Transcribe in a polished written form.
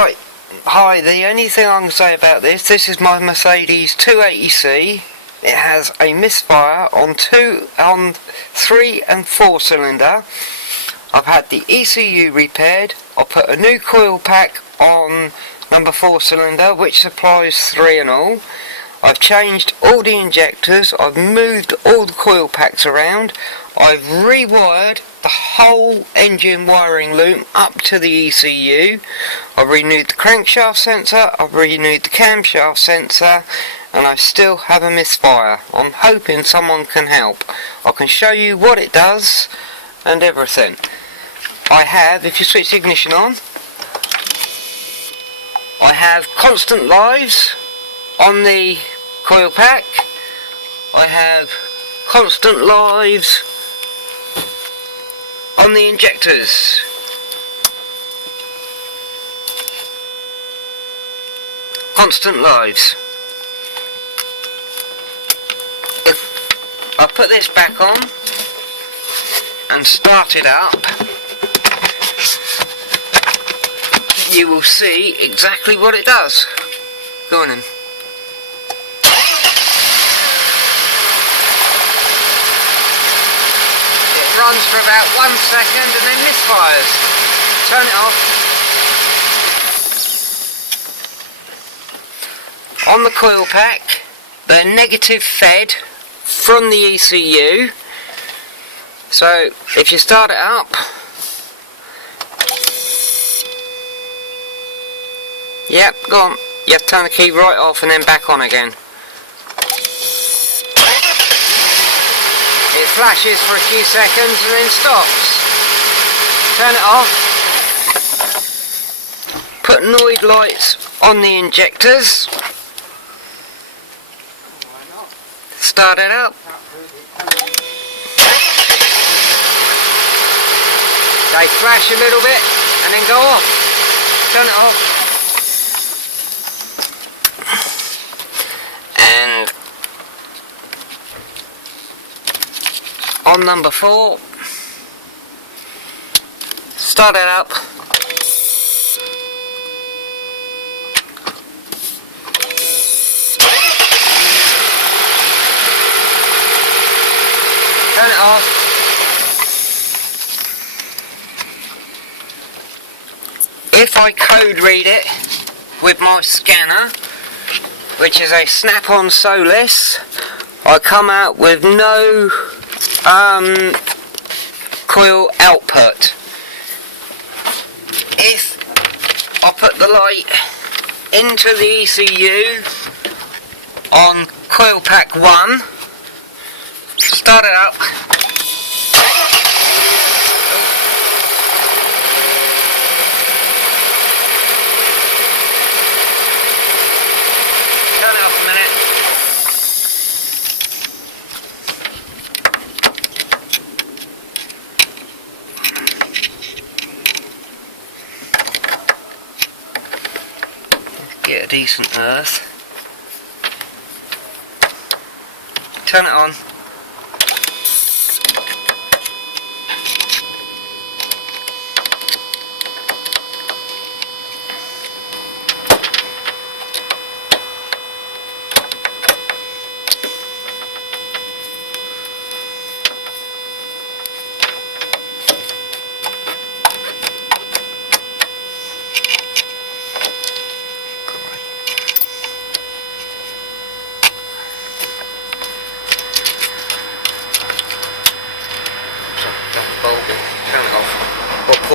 Right, hi, the only thing I can say about this is my Mercedes 280C. It has a Misfire on 3 and 4 cylinder. I've had the ECU repaired. I put a new coil pack on number 4 cylinder, which supplies 3 and all. I've changed all the injectors. I've moved all the coil packs around. I've rewired the whole engine wiring loop up to the ECU. I've renewed the crankshaft sensor. I've renewed the camshaft sensor. And I still have a misfire. I'm hoping someone can help. I can show you what it does and everything. I have, if you switch the ignition on, I have constant lives on the coil pack. I have constant lives on the injectors. Constant lives. If I put this back on and start it up, you will see exactly what it does. Go on then. It runs for about 1 second and then misfires. Turn it off. On the coil pack, they're negative fed from the ECU. So if you start it up, yep, go on. You have to turn the key right off and then back on again. It flashes for a few seconds and then stops. Turn it off. Put noid lights on the injectors. Start it up. They flash a little bit and then go off. Turn it off. And on number 4, start it up. Turn it off. If I code read it with my scanner, which is a snap-on Solus, I come out with no coil output. If I put the light into the ECU on coil pack 1, start it up. Turn it off a minute. Get a decent earth. Turn it on.